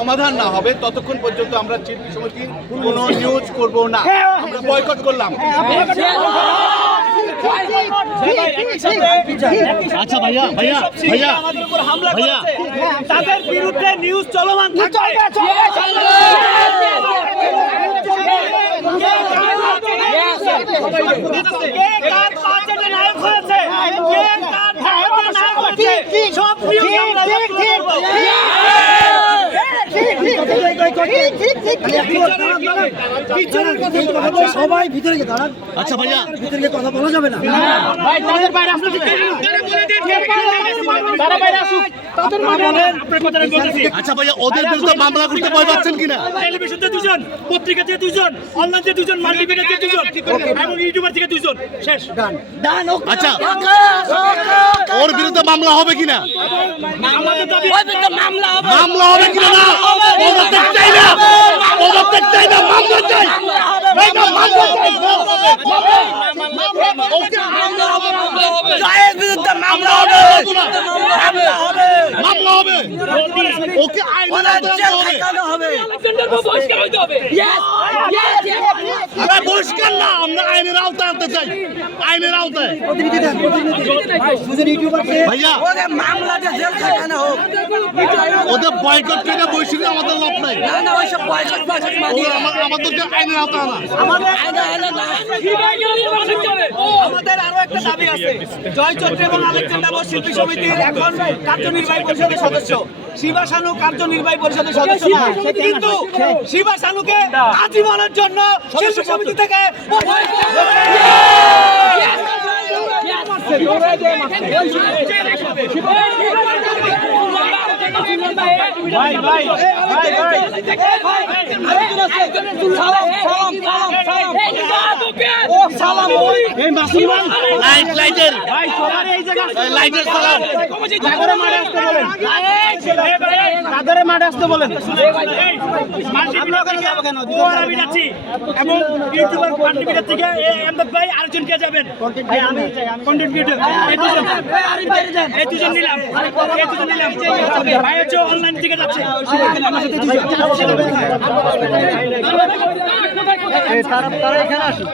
সমাধান না হবে ততক্ষণ পর্যন্ত আমরা শিল্পী সমিতি কোনো নিউজ করব না, আমরা বয়কট করলাম। আচ্ছা ভাইয়া ভাইয়া ভাইয়া আমাদের উপর হামলা করেছে, তাদের বিরুদ্ধে নিউজ চলমান থাকবে। সবাই ভিতরে দাঁড়ান। আচ্ছা ভাইয়া ভিতরে কথা বলা যাবে না। আচ্ছা ভাইয়া ওদের বিরুদ্ধে মামলা করতে ভয় পাচ্ছেন কিনা? টেলিভিশন থেকে 2 জন, পত্রিকা থেকে 2 জন, অনলাইন থেকে 2 জন, মাল্টিমিডিয়া থেকে 2 জন এবং ইউটিউবার থেকে 2 জন। শেষ। আচ্ছা ওর বিরুদ্ধে মামলা হবে কিনা? আমাদের দাবি মামলা হবে কিনা? না পদত্যাগ চাই না, পদত্যাগ চাই না, মামলা চাই। ভাই না মামলা চাই, জয়ের বিরুদ্ধে মামলা হবে, মামলা হবে, মামলা হবে। ওকে আইনের আওতায় আনতে হবে। আমরা বহিষ্কার না, আমরা আইনের আওতায় আনতে চাই, আইনের আওতায়। ভাইয়া মামলাতে জেল খাটানো হোক। ওদের বয়কট করে বৈশ্বিক আমাদের লাভ নাই। না ওইসব বয়কট আমাদেরকে আইনের আওতায় আনা। আমাদের আরো একটা দাবি আছে। জয় চৈত্র এবং আলেকজান্ডার বোস শিল্পী সমিতির এখন কার্যনির্বাহী পরিষদের সদস্য, শিবা শানু কার্যনির্বাহী পরিষদের সদস্য না, কিন্তু শিবা শানুকে আজীবনের জন্য শিল্পী সমিতি থেকে লাইটের সালাম। কাদের মাঠে আসতে বলেন এবং ইউটিউবার মাল্টিমিডিয়া থেকে এমদাদ ভাই আরেকজন কে যাবেন কন্টেন্ট ক্রিয়েটর, এই দুজন নিলাম, ভাই হচ্ছে অনলাইন থেকে যাচ্ছে আমার সাথে তারা এখানে আসে।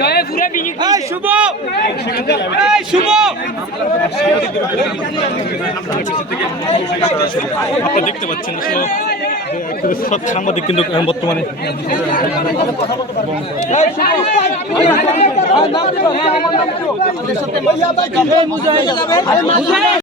জয় ঘুরে শুভ শুভ আপনারা দেখতে পাচ্ছেন সৎ সাংবাদিক কিন্তু বর্তমানে